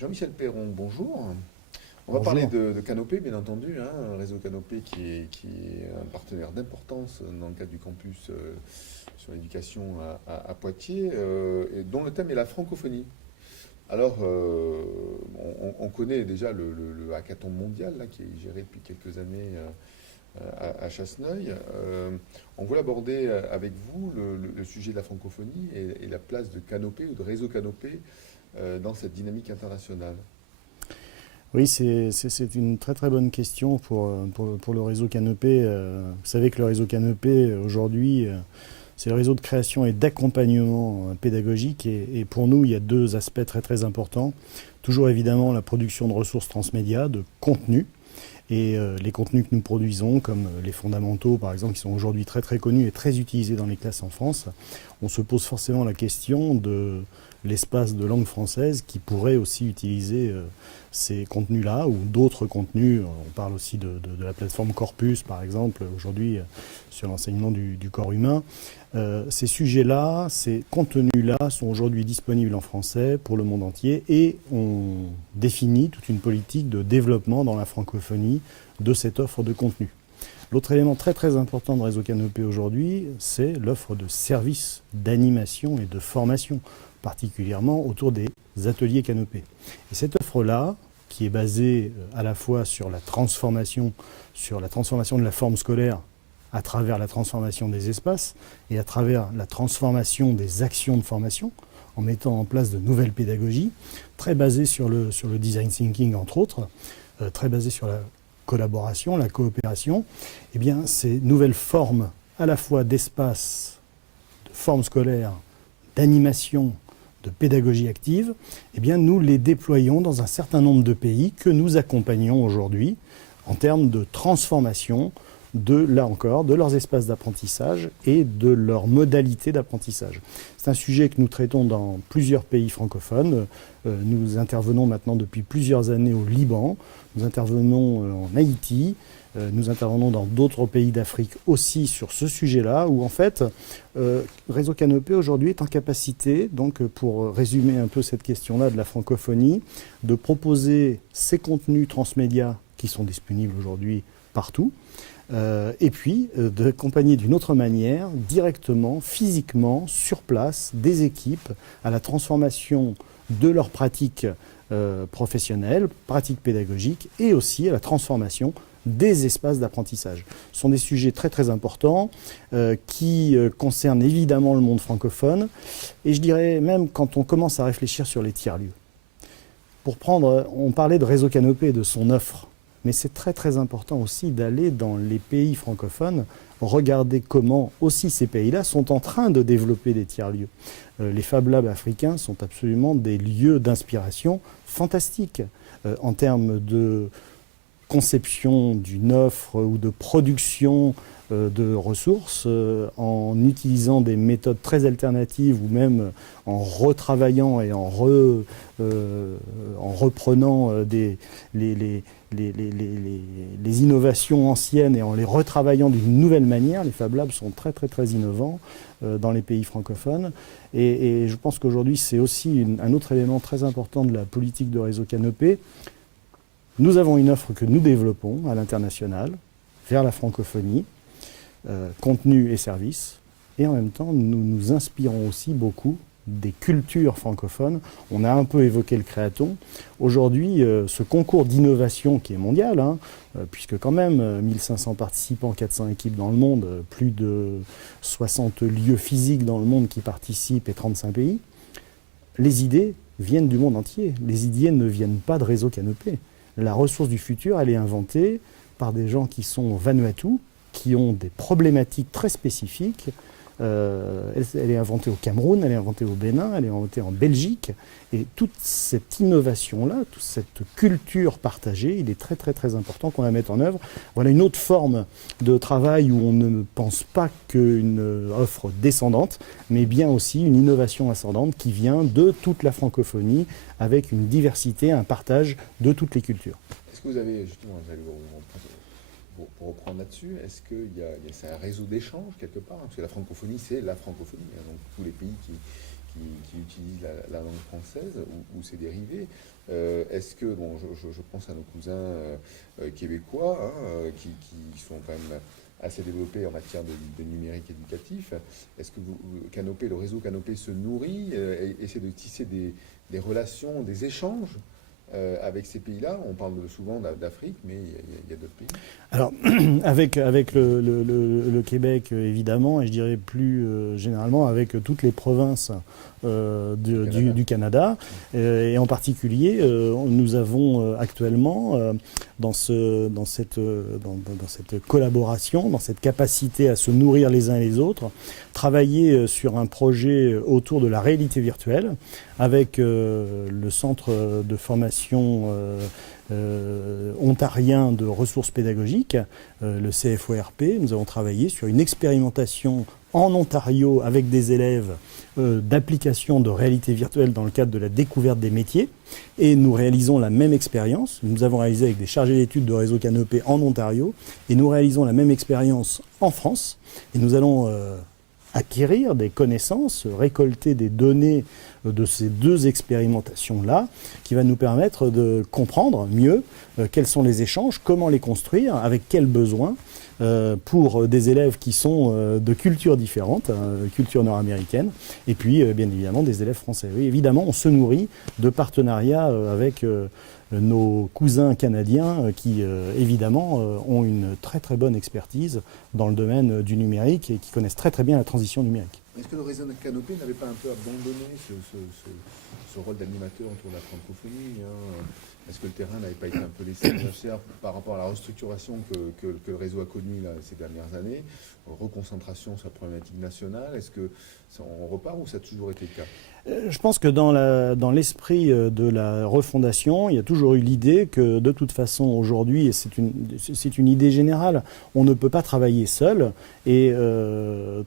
Jean-Michel Perron, bonjour. On va parler Bonjour. de Canopé, bien entendu, hein, un réseau Canopé qui est un partenaire d'importance dans le cadre du campus sur l'éducation à Poitiers, et dont le thème est la francophonie. Alors, on connaît déjà le hackathon mondial là, qui est géré depuis quelques années à Chasseneuil. On voulait aborder avec vous le sujet de la francophonie et la place de Canopé ou de réseau Canopé dans cette dynamique internationale. Oui, c'est une très très bonne question pour le réseau Canopé. Vous savez que le réseau Canopé, aujourd'hui, c'est le réseau de création et d'accompagnement pédagogique. Et pour nous, il y a deux aspects très très importants. Toujours évidemment la production de ressources transmédia, de contenu. Et les contenus que nous produisons, comme les fondamentaux par exemple, qui sont aujourd'hui très très connus et très utilisés dans les classes en France, on se pose forcément la question de l'espace de langue française qui pourrait aussi utiliser ces contenus-là ou d'autres contenus. On parle aussi de la plateforme Corpus par exemple, aujourd'hui sur l'enseignement du corps humain. Ces sujets-là, ces contenus-là sont aujourd'hui disponibles en français pour le monde entier et on définit toute une politique de développement dans la francophonie de cette offre de contenu. L'autre élément très très important de Réseau Canopé aujourd'hui, c'est l'offre de services d'animation et de formation, particulièrement autour des ateliers Canopé. Et cette offre-là, qui est basée à la fois sur la transformation de la forme scolaire à travers la transformation des espaces et à travers la transformation des actions de formation, en mettant en place de nouvelles pédagogies, très basées sur le design thinking entre autres, très basées sur la collaboration, la coopération. Eh bien, ces nouvelles formes à la fois d'espace, de forme scolaire, d'animation, de pédagogie active, eh bien, nous les déployons dans un certain nombre de pays que nous accompagnons aujourd'hui en termes de transformation là encore, de leurs espaces d'apprentissage et de leurs modalités d'apprentissage. C'est un sujet que nous traitons dans plusieurs pays francophones. Nous intervenons maintenant depuis plusieurs années au Liban, nous intervenons en Haïti, nous intervenons dans d'autres pays d'Afrique aussi sur ce sujet-là, où en fait, Réseau Canopé aujourd'hui est en capacité, donc pour résumer un peu cette question-là de la francophonie, de proposer ces contenus transmédia qui sont disponibles aujourd'hui partout, et puis d'accompagner d'une autre manière, directement, physiquement, sur place, des équipes à la transformation de leurs pratiques professionnelles, pratiques pédagogiques, et aussi à la transformation des espaces d'apprentissage. Ce sont des sujets très très importants qui concernent évidemment le monde francophone, et je dirais même quand on commence à réfléchir sur les tiers-lieux. On parlait de Réseau Canopé et de son offre. Mais c'est très très important aussi d'aller dans les pays francophones, regarder comment aussi ces pays-là sont en train de développer des tiers-lieux. Les Fab Labs africains sont absolument des lieux d'inspiration fantastiques en termes de conception d'une offre ou de production de ressources en utilisant des méthodes très alternatives ou même en retravaillant et en reprenant les innovations anciennes et en les retravaillant d'une nouvelle manière. Les Fab Labs sont très très très innovants dans les pays francophones et je pense qu'aujourd'hui c'est aussi un autre élément très important de la politique de Réseau Canopé. Nous avons une offre que nous développons à l'international vers la francophonie, contenu et services, et en même temps nous nous inspirons aussi beaucoup des cultures francophones. On a un peu évoqué le Créaton. Aujourd'hui, ce concours d'innovation qui est mondial, puisque quand même 1500 participants, 400 équipes dans le monde, plus de 60 lieux physiques dans le monde qui participent et 35 pays, les idées viennent du monde entier. Les idées ne viennent pas de Réseau Canopé. La ressource du futur, elle est inventée par des gens qui sont au Vanuatu, qui ont des problématiques très spécifiques. Elle est inventée au Cameroun, elle est inventée au Bénin, elle est inventée en Belgique. Et toute cette innovation-là, toute cette culture partagée, il est très très très important qu'on la mette en œuvre. Voilà une autre forme de travail où on ne pense pas qu'une offre descendante, mais bien aussi une innovation ascendante qui vient de toute la francophonie avec une diversité, un partage de toutes les cultures. Est-ce que vous avez, justement, pour reprendre là-dessus, est-ce c'est un réseau d'échange quelque part? Parce que la francophonie, c'est la francophonie, hein, donc tous les pays qui utilisent la langue française ou ses dérivés. Est-ce que, bon, je pense à nos cousins québécois, hein, qui sont quand même assez développés en matière de numérique éducatif. Est-ce que Canopé, le réseau Canopé se nourrit, essaie de tisser des relations, des échanges avec ces pays-là? On parle souvent d'Afrique, mais il y a d'autres pays. Alors, avec le Québec, évidemment, et je dirais plus généralement avec toutes les provinces du Canada. Et en particulier, nous avons actuellement, dans cette collaboration, dans cette capacité à se nourrir les uns et les autres, travaillé sur un projet autour de la réalité virtuelle avec le centre de formation ontarien de ressources pédagogiques, le CFORP. Nous avons travaillé sur une expérimentation en Ontario avec des élèves d'application de réalité virtuelle dans le cadre de la découverte des métiers. Et nous réalisons la même expérience. Nous avons réalisé avec des chargés d'études de réseau Canopé en Ontario. Et nous réalisons la même expérience en France. Et nous allons acquérir des connaissances, récolter des données de ces deux expérimentations-là, qui va nous permettre de comprendre mieux quels sont les échanges, comment les construire, avec quels besoins, pour des élèves qui sont de cultures différentes, culture nord-américaine, et puis bien évidemment des élèves français. Oui, évidemment, on se nourrit de partenariats avec nos cousins canadiens qui, évidemment, ont une très très bonne expertise dans le domaine du numérique et qui connaissent très très bien la transition numérique. Est-ce que le réseau Canopé n'avait pas un peu abandonné ce rôle d'animateur autour de la francophonie, hein? Est-ce que le terrain n'avait pas été un peu laissé par rapport à la restructuration que le réseau a connue là, ces dernières années, reconcentration sur la problématique nationale? Est-ce qu'on repart ou ça a toujours été le cas? Je pense que dans l'esprit de la refondation, il y a toujours eu l'idée que de toute façon aujourd'hui, et c'est une idée générale, on ne peut pas travailler seul, et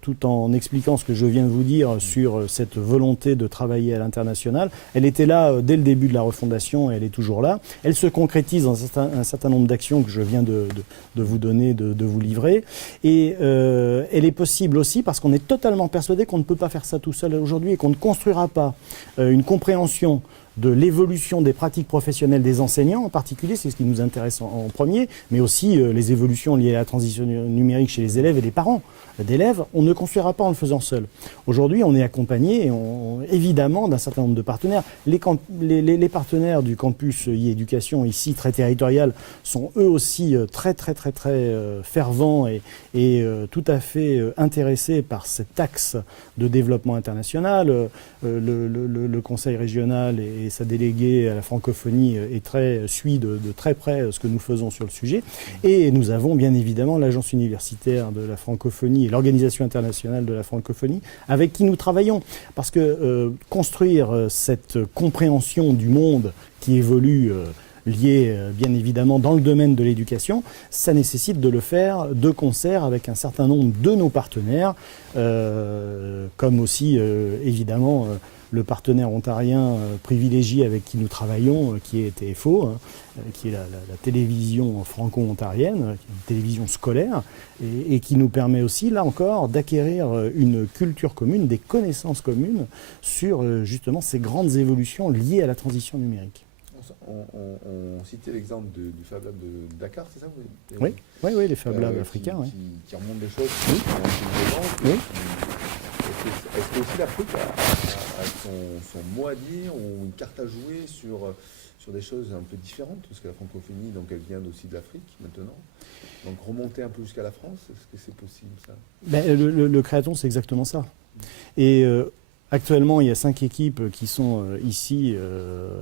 tout en expliquant ce que je viens de vous dire sur cette volonté de travailler à l'international, elle était là dès le début de la refondation et elle est toujours là. Elle se concrétise dans un certain nombre d'actions que je viens de vous donner, de vous livrer, et elle est possible aussi parce qu'on est totalement persuadé qu'on ne peut pas faire ça tout seul aujourd'hui et qu'on ne construira pas une compréhension de l'évolution des pratiques professionnelles des enseignants en particulier, c'est ce qui nous intéresse en premier, mais aussi les évolutions liées à la transition numérique chez les élèves et les parents d'élèves, on ne construira pas en le faisant seul. Aujourd'hui, on est accompagné, évidemment, d'un certain nombre de partenaires. Les partenaires du campus e-éducation, ici, très territorial, sont eux aussi très fervents et tout à fait intéressés par cet axe de développement international. Le conseil régional et sa déléguée à la francophonie suit de très près ce que nous faisons sur le sujet. Et nous avons bien évidemment l'agence universitaire de la francophonie et l'organisation internationale de la francophonie avec qui nous travaillons. Parce que construire cette compréhension du monde qui évolue lié bien évidemment dans le domaine de l'éducation, ça nécessite de le faire de concert avec un certain nombre de nos partenaires, comme aussi évidemment le partenaire ontarien privilégié avec qui nous travaillons, qui est TFO, qui est la télévision franco-ontarienne, une télévision scolaire, et qui nous permet aussi, là encore, d'acquérir une culture commune, des connaissances communes sur justement ces grandes évolutions liées à la transition numérique. On citait l'exemple du Fab Lab de Dakar, c'est ça? Oui, les Fab Labs africains. Qui remontent des choses. Oui. Est-ce que aussi l'Afrique a son mot à dire ou une carte à jouer sur des choses un peu différentes? Parce que la francophonie, donc, elle vient aussi de l'Afrique maintenant. Donc remonter un peu jusqu'à la France, est-ce que c'est possible ça? Le créaton, c'est exactement ça. Et actuellement, il y a 5 équipes qui sont ici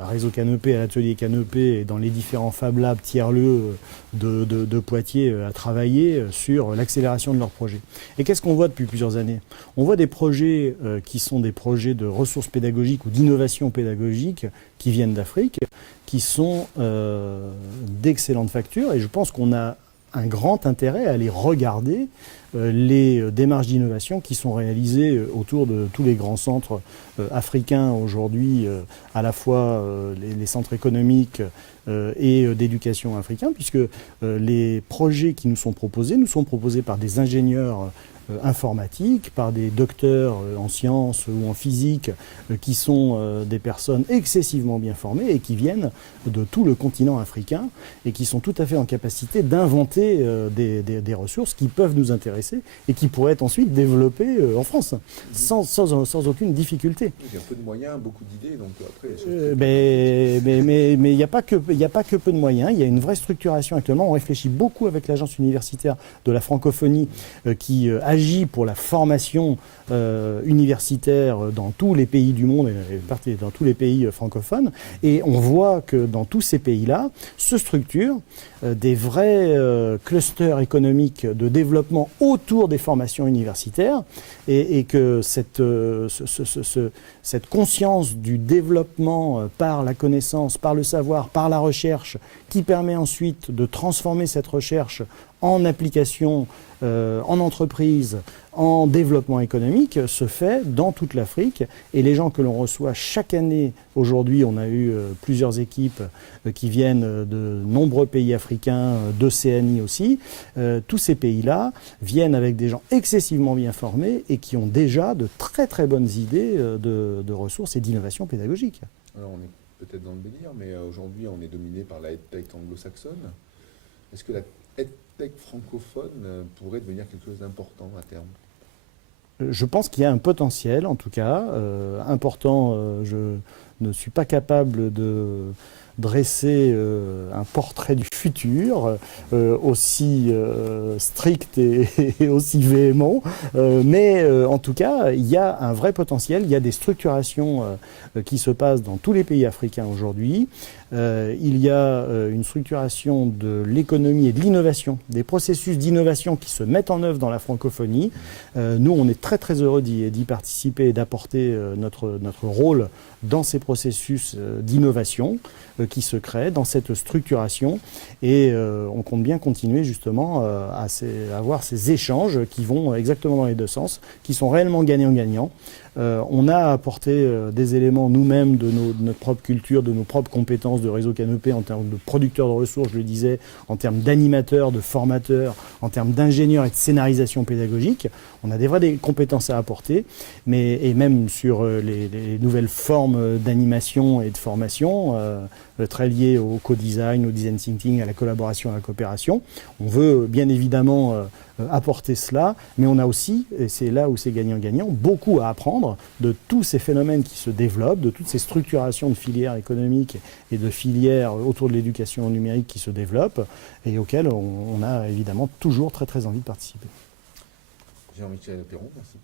à Réseau Canopé, à l'atelier Canopé et dans les différents Fab Labs tiers-lieux de Poitiers à travailler sur l'accélération de leurs projets. Et qu'est-ce qu'on voit depuis plusieurs années? On voit des projets qui sont des projets de ressources pédagogiques ou d'innovation pédagogique qui viennent d'Afrique, qui sont d'excellentes factures et je pense qu'on a un grand intérêt à aller regarder les démarches d'innovation qui sont réalisées autour de tous les grands centres africains aujourd'hui, à la fois les centres économiques et d'éducation africains, puisque les projets qui nous sont proposés par des ingénieurs informatiques, par des docteurs en sciences ou en physique qui sont des personnes excessivement bien formées et qui viennent de tout le continent africain et qui sont tout à fait en capacité d'inventer des ressources qui peuvent nous intéresser et qui pourraient être ensuite développées en France sans aucune difficulté. Il y a peu de moyens, beaucoup d'idées, donc après... Mais il n'y a pas que peu de moyens, il y a une vraie structuration actuellement. On réfléchit beaucoup avec l'agence universitaire de la francophonie qui agit pour la formation universitaire dans tous les pays du monde et dans tous les pays francophones. Et on voit que dans tous ces pays-là se structurent des vrais clusters économiques de développement autour des formations universitaires et que cette conscience du développement par la connaissance, par le savoir, par la recherche, qui permet ensuite de transformer cette recherche en application, en entreprise, en développement économique, se fait dans toute l'Afrique. Et les gens que l'on reçoit chaque année, aujourd'hui on a eu plusieurs équipes qui viennent de nombreux pays africains, d'Océanie aussi, tous ces pays-là viennent avec des gens excessivement bien formés et qui ont déjà de très très bonnes idées de ressources et d'innovation pédagogique. Alors on est peut-être dans le délire, mais aujourd'hui on est dominé par la EdTech anglo-saxonne. Est-ce que la EdTech francophone pourrait devenir quelque chose d'important à terme ? Je pense qu'il y a un potentiel, en tout cas, important. Je ne suis pas capable de dresser un portrait du futur aussi strict et aussi véhément. Mais en tout cas, il y a un vrai potentiel. Il y a des structurations qui se passent dans tous les pays africains aujourd'hui. Il y a une structuration de l'économie et de l'innovation, des processus d'innovation qui se mettent en œuvre dans la francophonie. Nous, on est très très heureux d'y participer et d'apporter notre rôle dans ces processus d'innovation qui se créent, dans cette structuration. Et on compte bien continuer justement à avoir ces échanges qui vont exactement dans les deux sens, qui sont réellement gagnant-gagnant. On a apporté des éléments nous-mêmes de notre propre culture, de nos propres compétences de Réseau Canopé en termes de producteurs de ressources, je le disais, en termes d'animateurs, de formateurs, en termes d'ingénieurs et de scénarisation pédagogique. On a des vraies compétences à apporter, et même sur les nouvelles formes d'animation et de formation, très liées au co-design, au design thinking, à la collaboration, à la coopération. On veut bien évidemment apporter cela, mais on a aussi, et c'est là où c'est gagnant-gagnant, beaucoup à apprendre de tous ces phénomènes qui se développent, de toutes ces structurations de filières économiques et de filières autour de l'éducation numérique qui se développent et auxquelles on a évidemment toujours très très envie de participer. Jean-Michel Perron, merci.